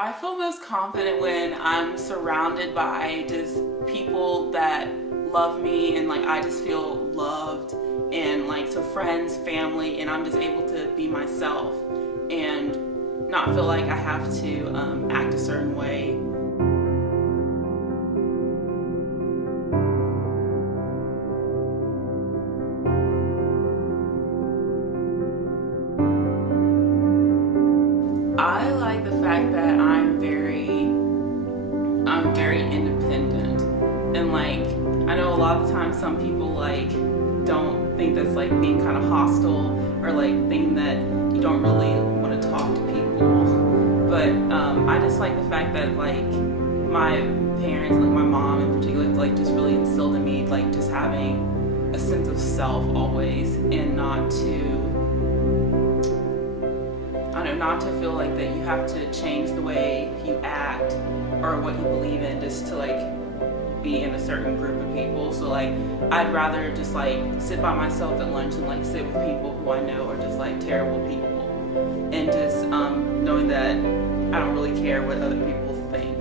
I feel most confident when I'm surrounded by just people that love me and like I just feel loved, and like so friends, family, and I'm just able to be myself and not feel like I have to act a certain way. I like the fact that I'm very independent, and like I know a lot of the times some people like don't think that's like being kind of hostile, or like thinking that you don't really want to talk to people. But I just like the fact that like my parents, like my mom in particular, like just really instilled in me like just having a sense of self always, and not to, I don't know, not to feel like that you have to change the way you act or what you believe in just to like be in a certain group of people. So like I'd rather just like sit by myself at lunch and like sit with people who I know are just like terrible people, and just knowing that I don't really care what other people think.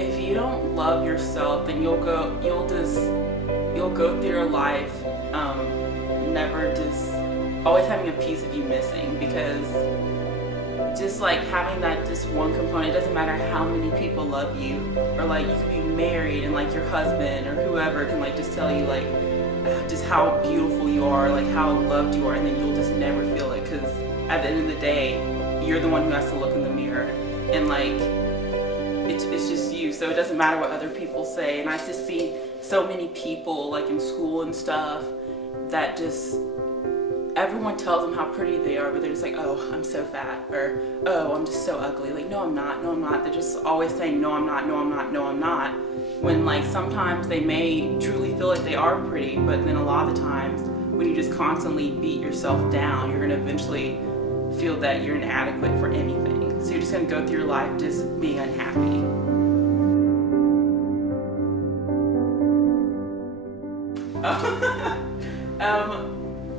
If you don't love yourself, then you'll go through your life never just always having a piece of you missing, because just like having that just one component, it doesn't matter how many people love you, or like you could be married and like your husband or whoever can like just tell you like just how beautiful you are, like how loved you are, and then you'll just never feel it, because at the end of the day you're the one who has to look in the mirror, and like it's just you. So it doesn't matter what other people say. And I just see so many people like in school and stuff that just everyone tells them how pretty they are, but they're just like, oh, I'm so fat, or oh, I'm just so ugly. Like, no, I'm not, no, I'm not. They're just always saying, no, I'm not, no, I'm not, no, I'm not. When like sometimes they may truly feel like they are pretty, but then a lot of the times when you just constantly beat yourself down, you're gonna eventually feel that you're inadequate for anything. So you're just gonna go through your life just being unhappy.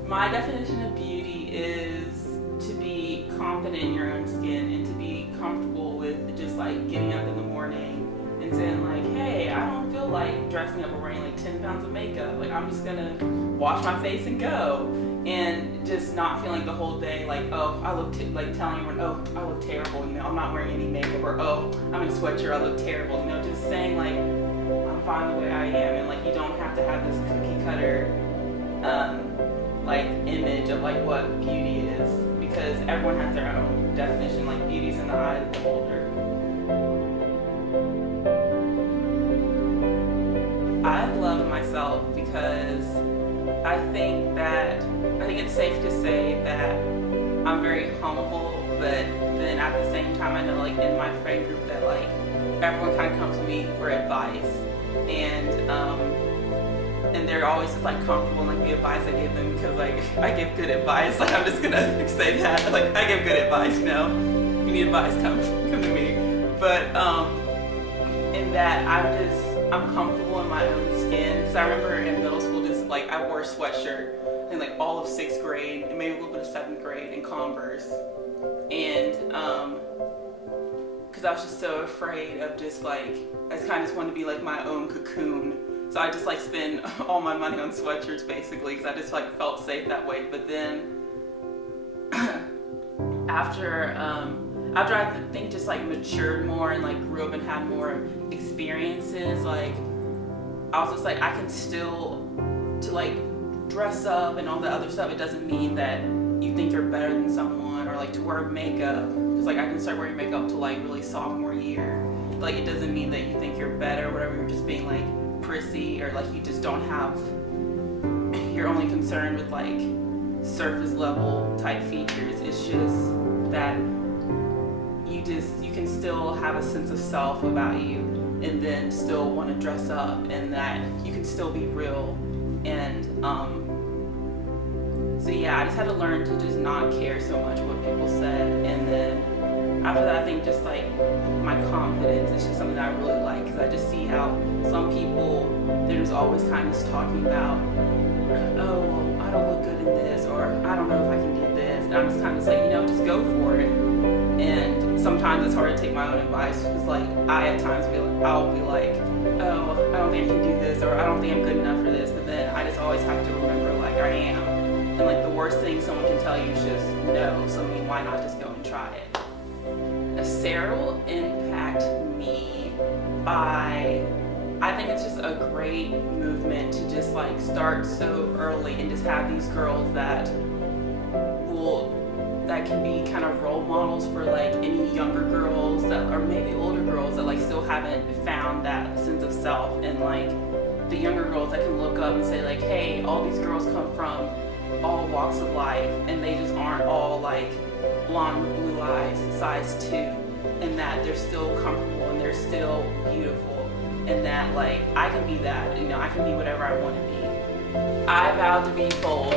My definition of beauty is to be confident in your own skin, and to be comfortable with just like getting up in the morning and saying like, hey, I don't feel like dressing up or wearing like 10 pounds of makeup. Like I'm just gonna wash my face and go, and just not feeling the whole day like, oh, I look like telling everyone, oh, I look terrible, you know, I'm not wearing any makeup, or oh, I'm in a sweatshirt, I look terrible, you know, just saying like, I'm fine the way I am, and like you don't have to have this cookie cutter like image of like what beauty is, because everyone has their own definition. Like beauty's in the eye of the beholder. I love myself because I think it's safe to say that I'm very humble, but then at the same time I know like in my friend group that like everyone kind of comes to me for advice, and they're always just like comfortable in like the advice I give them, because like I give good advice. Like I'm just gonna say that, like I give good advice, you know. If you need advice, come to me. But in that I'm comfortable in my own skin, because I remember in middle school just like I wore a sweatshirt in like all of 6th grade and maybe a little bit of 7th grade in Converse, and because I was just so afraid of just like, I just kind of just wanted to be like my own cocoon. So I just like spend all my money on sweatshirts basically, because I just like felt safe that way. But then after I think just like matured more and like grew up and had more experiences, like I was just like, I can still to like dress up and all the other stuff. It doesn't mean that you think you're better than someone, or like to wear makeup, because like I can start wearing makeup to like really sophomore year. But, like it doesn't mean that you think you're better or whatever. You're just being like prissy, or like you just don't have, you're only concerned with like surface level type features. It's just that you can still have a sense of self about you, and then still want to dress up, and that you can still be real. And so yeah, I just had to learn to just not care so much what people said. And then after that, I think just like my confidence is just something that I really like, because I just see how some people, they're just always kind of just talking about, oh, well, I don't look good in this, or I don't know if I can do this. And I'm just kind of like, you know, just go for it. And sometimes it's hard to take my own advice because like I at times feel I'll be like, oh, I don't think I can do this, or I don't think I'm good enough for this, but then I just always have to remember like I am. And like the worst thing someone can tell you is just no, so I mean why not just go and try it. Sarah will impact me by, I think it's just a great movement to just like start so early and just have these girls that can be kind of role models for like any younger girls that, or maybe older girls that like still haven't found that sense of self, and like the younger girls that can look up and say like, hey, all these girls come from all walks of life and they just aren't all like blonde with blue eyes size 2, and that they're still comfortable and they're still beautiful, and that like I can be that, you know, I can be whatever I want to be. I vow to be bold,